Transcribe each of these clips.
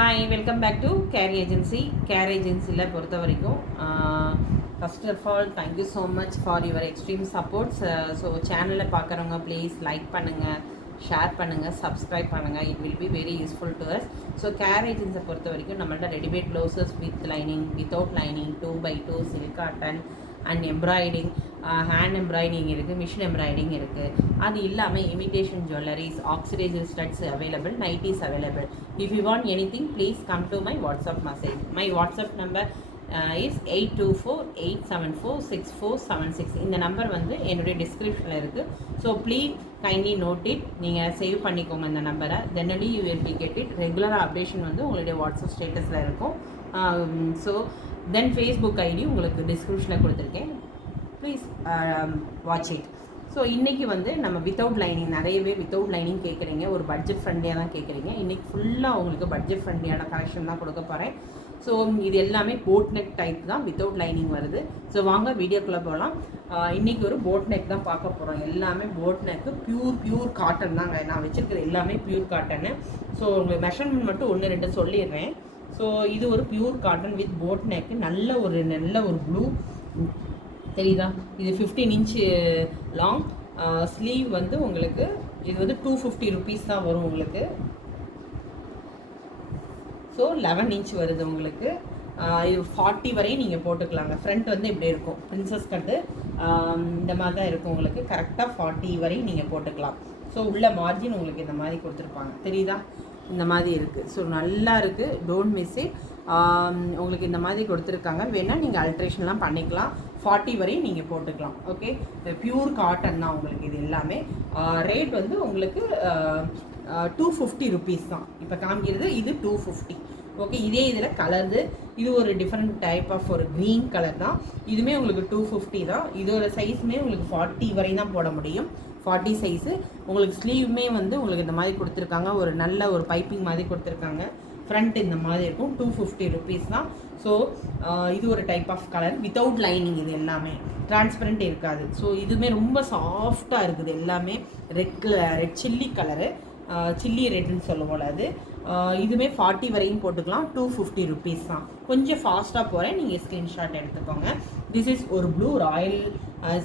Hi, welcome back to care agency. Care ஏஜென்சியில் பொறுத்த வரைக்கும் first of all thank you so much for your extreme supports. So சேனலில் பார்க்குறவங்க please like பண்ணுங்கள், share பண்ணுங்கள், சப்ஸ்கிரைப் பண்ணுங்கள். It will be very useful to us. So care ஏஜென்சியை பொறுத்த வரைக்கும் நம்மள்ட்ட readymade blouses with lining, without lining, 2x2 silk cotton and embroidering, hand embroidering இருக்குது, மிஷின் எம்ப்ராய்டிங் இருக்குது. அது இல்லாமல் imitation jewelleries, oxidiser studs available, nighties available. If you want anything please come to my WhatsApp message. My WhatsApp number is 8248746476. இந்த நம்பர் வந்து என்னுடைய டிஸ்கிரிப்ஷனில் இருக்குது. So please kindly note it. நீங்கள் சேவ் பண்ணிக்கோங்க இந்த நம்பரை. Then only you will be get it. Regular updation வந்து உங்களுடைய வாட்ஸ்அப் ஸ்டேட்டஸில் இருக்கும். ஸோ தென் ஃபேஸ்புக் ஐடி உங்களுக்கு டிஸ்கிரிப்ஷனில் கொடுத்துருக்கேன். Please watch it. ஸோ இன்றைக்கி வந்து நம்ம வித்தவுட் லைனிங், நிறையவே வித்தவுட் லைனிங் கேட்குறீங்க, ஒரு பட்ஜெட் ஃப்ரெண்ட்லியாக தான் கேட்குறீங்க. இன்றைக்கி ஃபுல்லாக உங்களுக்கு பட்ஜெட் ஃப்ரெண்ட்லியான கலெக்ஷன் தான் கொடுக்க போகிறேன். ஸோ இது எல்லாமே போட் நெக் டைப் தான், வித்தவுட் லைனிங் வருது. ஸோ வாங்க வீடியோக்குள்ளே போகலாம். இன்றைக்கி ஒரு போட் நெக் தான் பார்க்க போகிறோம். எல்லாமே போட் நெக்கு, பியூர் காட்டன் தாங்க. நான் வச்சுருக்கிற எல்லாமே பியூர் காட்டனு. ஸோ உங்களுக்கு மெஷர்மெண்ட் மட்டும் 1-2 சொல்லிடுறேன். ஸோ இது ஒரு pure cotton with boat neck, நல்ல ஒரு ப்ளூ தெரியுதா? இது 15 இன்ச்சு லாங். ஸ்லீவ் வந்து உங்களுக்கு இது வந்து 250 ருபீஸ் தான் வரும் உங்களுக்கு. ஸோ 11 இன்ச் வருது உங்களுக்கு. இது 40 வரையும் நீங்கள் போட்டுக்கலாங்க. ஃப்ரண்ட் வந்து இப்படி இருக்கும், பிரின்சஸ் கட்டு இந்த மாதிரி தான் இருக்கும் உங்களுக்கு. கரெக்டாக 40 வரையும் நீங்கள் போட்டுக்கலாம். ஸோ உள்ள மார்ஜின் உங்களுக்கு இந்த மாதிரி கொடுத்துருப்பாங்க, தெரியுதா? இந்த மாதிரி இருக்குது. ஸோ நல்லா இருக்குது, டோன்ட் மிஸ் இட். உங்களுக்கு இந்த மாதிரி கொடுத்துருக்காங்க. வேணால் நீங்கள் அல்ட்ரேஷன்லாம் பண்ணிக்கலாம். 40 வரையும் நீங்கள் போட்டுக்கலாம். ஓகே, பியூர் காட்டன் தான் உங்களுக்கு. இது எல்லாமே ரேட் வந்து உங்களுக்கு 250 ருபீஸ் தான் இப்போ காமிக்கிறது. இது 250. ஓகே, இதே இதில் கலரு, இது ஒரு டிஃப்ரெண்ட் டைப் ஆஃப் ஒரு க்ரீன் கலர் தான். இதுவுமே உங்களுக்கு 250 தான். இதோட சைஸுமே உங்களுக்கு 40 வரையும் தான் போட முடியும். 40 சைஸு. உங்களுக்கு ஸ்லீவுமே வந்து உங்களுக்கு இந்த மாதிரி கொடுத்துருக்காங்க. ஒரு நல்ல ஒரு பைப்பிங் மாதிரி கொடுத்துருக்காங்க. ஃப்ரண்ட் இந்த மாதிரி இருக்கும். 250 ருபீஸ் தான். ஸோ இது ஒரு type of colour, without lining. இது எல்லாமே டிரான்ஸ்பரண்ட் இருக்காது. ஸோ இதுவுமே ரொம்ப சாஃப்டாக இருக்குது. எல்லாமே ரெட் சில்லி கலரு, சில்லி ரெட்டுன்னு சொல்லுவோம்ல அது. இதுவுமே 40 வரையும் போட்டுக்கலாம். 250 ருபீஸ் தான். கொஞ்சம் ஃபாஸ்ட்டாக போகிறேன், நீங்கள் ஸ்க்ரீன்ஷாட் எடுத்துக்கோங்க. திஸ் இஸ் ஒரு blue royal,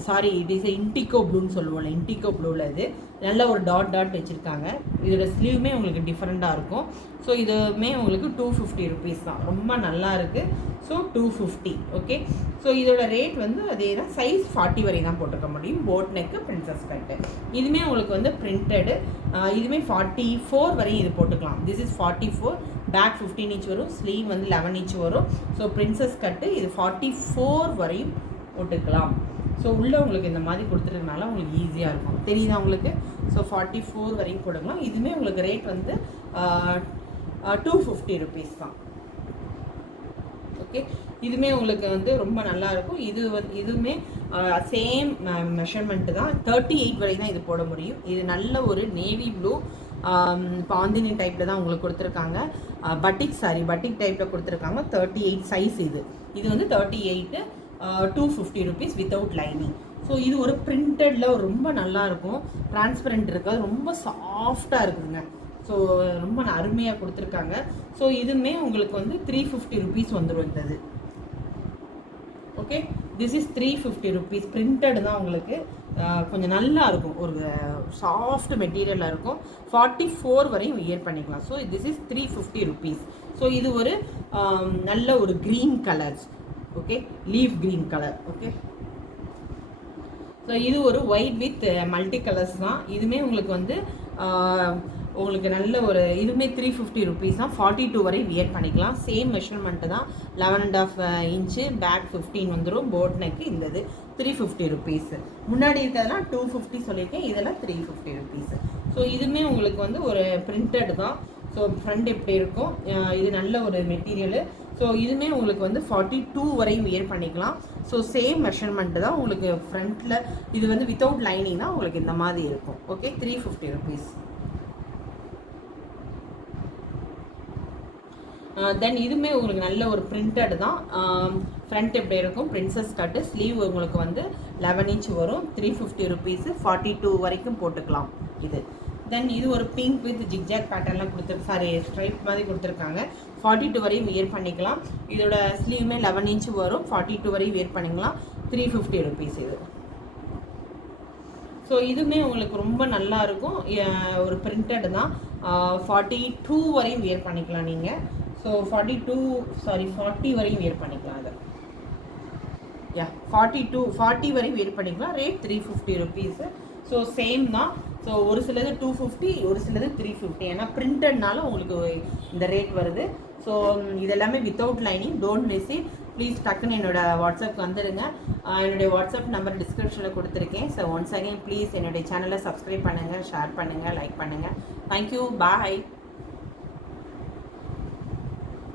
sorry it is indigo ப்ளூன்னு சொல்லுவோம்ல, இண்டிகோ ப்ளூவில் இது நல்ல ஒரு டாட் வச்சுருக்காங்க. இதோட ஸ்லீவுமே உங்களுக்கு டிஃப்ரெண்ட்டாக இருக்கும். ஸோ இதுவுமே உங்களுக்கு 250 ருபீஸ் தான். ரொம்ப நல்லா இருக்குது. ஸோ 250. ஓகே, ஸோ இதோட ரேட் வந்து அதே தான். சைஸ் 40 வரை தான் போட்டுக்க முடியும். போட் நெக்கு, பிரின்சஸ் கட்டு. இதுவுமே உங்களுக்கு வந்து பிரிண்டடு. இதுவுமே 44 வரையும் இது போட்டுக்கலாம். This is 44. பேக் 15 இன்ச் வரும், ஸ்லீவ் வந்து 11 இன்ச் வரும். ஸோ பிரின்சஸ் கட்டு இது 44 வரையும் போட்டுக்கலாம். ஸோ உள்ளே உங்களுக்கு இந்த மாதிரி கொடுத்துருக்கனால உங்களுக்கு ஈஸியாக இருக்கும், தெரியுதா உங்களுக்கு? ஸோ 44 வரையும் போட்டுக்கலாம். இதுவுமே உங்களுக்கு ரேட் வந்து 250 ருபீஸ் தான். ஓகே, இதுவுமே உங்களுக்கு வந்து ரொம்ப நல்லாயிருக்கும். இது வந்து இதுவுமே சேம் மெஷர்மெண்ட்டு தான். 38 வரை தான் இது போட முடியும். இது நல்ல ஒரு நேவி ப்ளூ பாந்தினி டைப்பில் தான் உங்களுக்கு கொடுத்துருக்காங்க. பட்டிக் டைப்பில் கொடுத்துருக்காங்க. 38 சைஸ். இது வந்து 38, 250 ருபீஸ் வித்தவுட் லைனிங். ஸோ இது ஒரு பிரிண்டடில் ரொம்ப நல்லாயிருக்கும். டிரான்ஸ்பரண்ட் இருக்காது, ரொம்ப சாஃப்டாக இருக்குதுங்க. ஸோ ரொம்ப அருமையாக கொடுத்துருக்காங்க. ஸோ இதுவுமே உங்களுக்கு வந்து 350 ருபீஸ் வந்துடும் இந்த. Okay, this is 350 rupees. Printed தான் உங்களுக்கு. கொஞ்சம் நல்லா இருக்கும், ஒரு சாஃப்ட் மெட்டீரியலாக இருக்கும். 44 வரையும் வியர் பண்ணிக்கலாம். So this is 350 rupees. So இது ஒரு நல்ல ஒரு green colours. Okay, leaf green colour. Okay, so இது ஒரு ஒயிட் வித் மல்டி கலர்ஸ் தான். இதுவுமே உங்களுக்கு வந்து உங்களுக்கு நல்ல ஒரு இதுவுமே 350 ருபீஸ் தான். 42 வரை வியர் பண்ணிக்கலாம். சேம் மெஷர்மெண்ட்டு தான். 11.5 இன்ச்சு, பேக் 15 வந்துடும். போட் நெக்கு இந்த 350 ருபீஸ். முன்னாடி இருக்கிறதுலாம் 250 சொல்லியிருக்கேன், இதெல்லாம் 350 ருபீஸ். ஸோ இதுவுமே உங்களுக்கு வந்து ஒரு பிரிண்டட் தான். ஸோ ஃப்ரண்ட் எப்படி இருக்கும், இது நல்ல ஒரு மெட்டீரியலு. ஸோ இதுவுமே உங்களுக்கு வந்து 42 வரையும் வியர் பண்ணிக்கலாம். ஸோ சேம் மெஷர்மெண்ட்டு தான் உங்களுக்கு. ஃப்ரண்ட்டில் இது வந்து வித்தவுட் லைனிங் தான் உங்களுக்கு இந்த மாதிரி இருக்கும். Okay, 350 rupees. தென் இதுவுமே உங்களுக்கு நல்ல ஒரு பிரிண்டட் தான். ஃப்ரண்ட் எப்படி இருக்கும், பிரின்சஸ் கட்டு. ஸ்லீவ் உங்களுக்கு வந்து 11 இன்ச் வரும். 350 ருபீஸு. 42 வரைக்கும் போட்டுக்கலாம். இது தென் இது ஒரு பிங்க் வித் ஜிக்ஜாக் பேட்டர்ன்லாம் சாரி ஸ்ட்ரைப் மாதிரி கொடுத்துருக்காங்க. 42 வரையும் வியர் பண்ணிக்கலாம். இதோட ஸ்லீவுமே 11 இன்ச் வரும். 42 வரையும் வியர் பண்ணிக்கலாம். 350 rupees இது. ஸோ இதுவுமே உங்களுக்கு ரொம்ப நல்லா இருக்கும். ஒரு பிரிண்டட் தான். 42 வரையும் வியர் பண்ணிக்கலாம் நீங்கள். ஸோ 40 வரையும் வியர் பண்ணிக்கலாம் அதை. 40 வரையும் வியர் பண்ணிக்கலாம். Rate 350 rupees. ஸோ சேம் தான். ஸோ ஒரு சிலது 250, ஒரு சிலது 350. ஏன்னா பிரிண்டட்னால உங்களுக்கு இந்த ரேட் வருது. ஸோ இதெல்லாமே without lining. Don't miss it. Please டக்குன்னு என்னோட வாட்ஸ்அப்க்கு வந்துடுங்க. என்னுடைய வாட்ஸ்அப் நம்பர் டிஸ்கிரிப்ஷனில் கொடுத்துருக்கேன். ஸோ ஒன்ஸ் அகைன் ப்ளீஸ் என்னுடைய சேனலை சப்ஸ்கிரைப் பண்ணுங்கள், ஷேர் பண்ணுங்கள், லைக் பண்ணுங்கள். தேங்க்யூ. பாய்.